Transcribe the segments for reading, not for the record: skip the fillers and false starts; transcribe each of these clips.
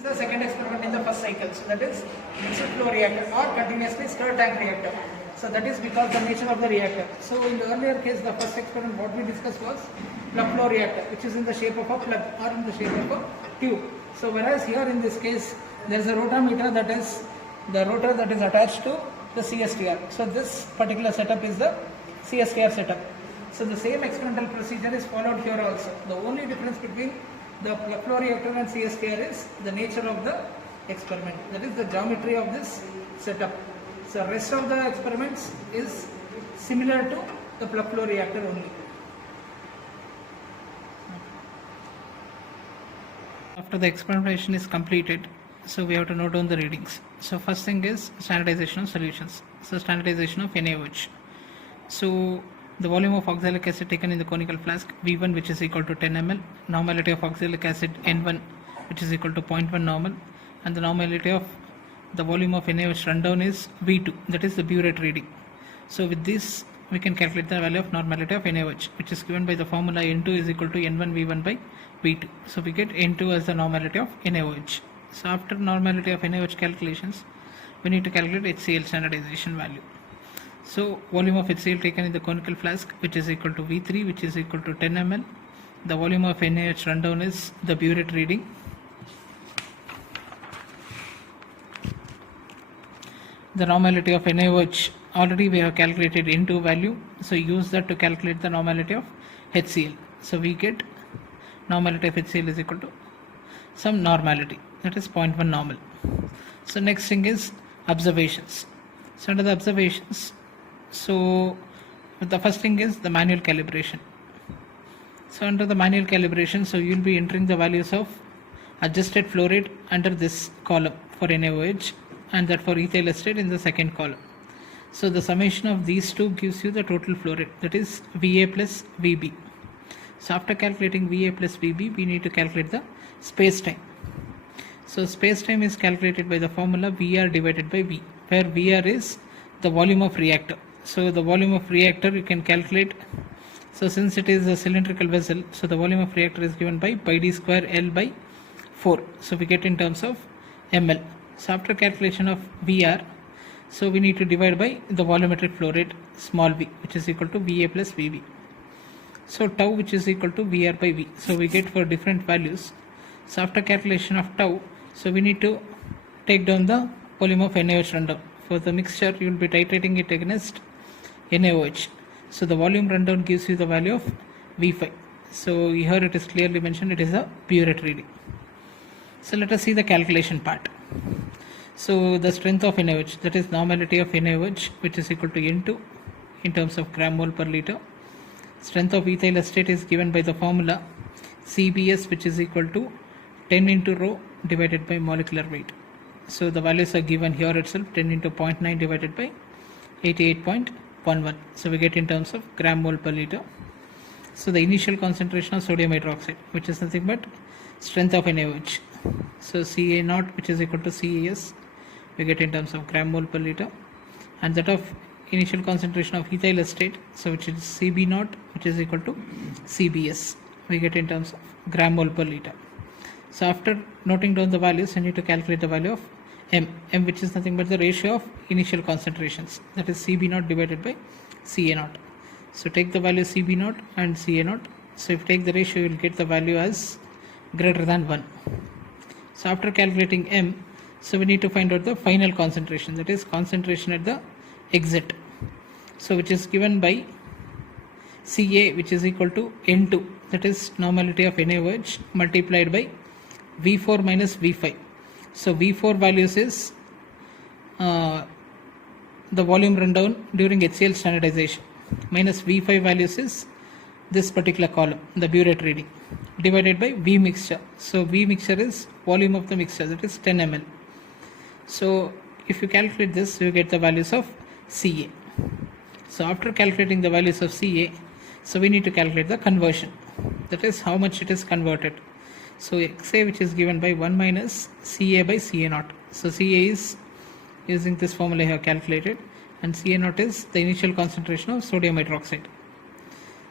This is the second experiment in the first cycle. So that is mixed flow reactor or continuously stirred tank reactor. So that is because the nature of the reactor. So in the earlier case, the first experiment what we discussed was plug flow reactor, which is in the shape of a plug or in the shape of a tube. So whereas here in this case, there is a rotameter, that is the rotor that is attached to the CSTR. So this particular setup is the CSTR setup. So the same experimental procedure is followed here also. The only difference between the plug flow reactor and CSTR is the nature of the experiment. That is the geometry of this setup. So rest of the experiments is similar to the plug flow reactor only. After the experimentation is completed, so we have to note down the readings. So first thing is standardization of solutions. So standardization of NaOH. So the volume of oxalic acid taken in the conical flask V1, which is equal to 10 ml, normality of oxalic acid N1, which is equal to 0.1 normal, and the normality of the volume of NaOH rundown is V2, that is the burette reading. So with this we can calculate the value of normality of NaOH, which is given by the formula N2 is equal to N1 V1 by V2. So we get N2 as the normality of NaOH. So after normality of NaOH calculations, we need to calculate HCl standardization value. So volume of HCl taken in the conical flask, which is equal to V3, which is equal to 10 ml. The volume of NaOH rundown is the burette reading. The normality of NaOH, already we have calculated N2 value, so use that to calculate the normality of HCl. So we get normality of HCl is equal to some normality, that is 0.1 normal. So next thing is observations. So under the observations, so the first thing is the manual calibration. So under the manual calibration, so you will be entering the values of adjusted flow rate under this column for NaOH, and that for ethyl acetate in the second column. So the summation of these two gives you the total flow rate, that is VA plus VB. So after calculating VA plus VB, we need to calculate the space time. So space time is calculated by the formula VR divided by V, where VR is the volume of reactor. So the volume of reactor you can calculate. So since it is a cylindrical vessel, so the volume of reactor is given by pi d square L by 4. So we get in terms of ml. So after calculation of VR, so we need to divide by the volumetric flow rate small v, which is equal to VA plus VB. So tau, which is equal to VR by V. So we get for different values. So after calculation of tau, so we need to take down the volume of NaOH rundown. For the mixture, you will be titrating it against NaOH. So the volume rundown gives you the value of V5. So here it is clearly mentioned it is a burette reading. So let us see the calculation part. So the strength of NaOH, that is normality of NaOH, which is equal to N2 in terms of gram mole per liter. Strength of ethyl acetate is given by the formula CBS, which is equal to 10 into rho divided by molecular weight. So the values are given here itself, 10 into 0.9 divided by 88.11. So we get in terms of gram mole per liter. So the initial concentration of sodium hydroxide, which is nothing but strength of NaOH. So Ca0, which is equal to CAS, we get in terms of gram mole per liter, and that of initial concentration of ethyl acetate, so which is Cb0, which is equal to CBS, we get in terms of gram mole per liter. So after noting down the values, I need to calculate the value of m, which is nothing but the ratio of initial concentrations, that is Cb0 divided by Ca0. So take the value Cb0 and Ca0. So if you take the ratio, you will get the value as greater than 1. So after calculating m, so we need to find out the final concentration, that is concentration at the exit. So which is given by Ca, which is equal to N2, that is normality of NaOH multiplied by V4 minus V5. So V4 values is the volume rundown during HCl standardization, minus V5 values is this particular column, the burette reading, divided by V mixture. So V mixture is volume of the mixture, that is 10 ml. So if you calculate this, you get the values of Ca. So after calculating the values of Ca, so we need to calculate the conversion, that is how much it is converted. So Xa, which is given by 1 minus Ca by Ca0. So Ca is using this formula I have calculated, and Ca0 is the initial concentration of sodium hydroxide.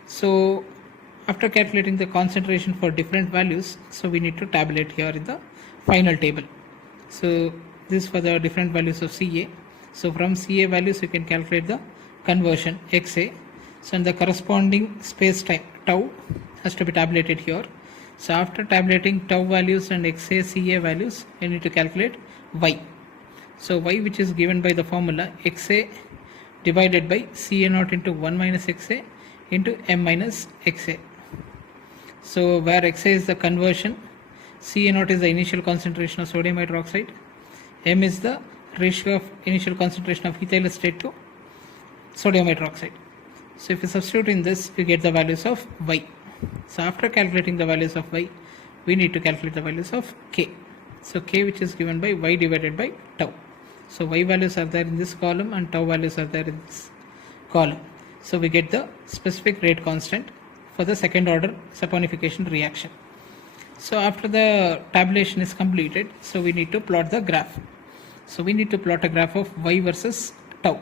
So after calculating the concentration for different values, so we need to tabulate here in the final table. So this for the different values of CA. So from CA values you can calculate the conversion XA. So in the corresponding space time tau has to be tabulated here. So after tabulating tau values and XA CA values, you need to calculate Y. So Y, which is given by the formula XA divided by CA naught into 1 minus XA into M minus XA. So where XA is the conversion, CA naught is the initial concentration of sodium hydroxide, M is the ratio of initial concentration of ethyl acetate to sodium hydroxide. So if you substitute in this, you get the values of Y. So after calculating the values of Y, we need to calculate the values of K. So K, which is given by Y divided by tau. So Y values are there in this column and tau values are there in this column. So we get the specific rate constant for the second order saponification reaction. So after the tabulation is completed, so we need to plot the graph. So we need to plot a graph of Y versus tau.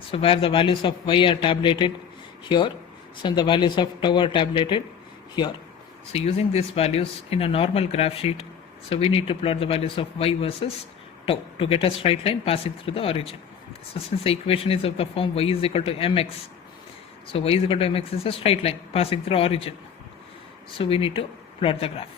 So where the values of Y are tabulated here, so the values of tau are tabulated here. So using these values in a normal graph sheet, so we need to plot the values of Y versus tau to get a straight line passing through the origin. So since the equation is of the form Y is equal to mx, so Y is equal to mx is a straight line passing through origin. So we need to plot the graph.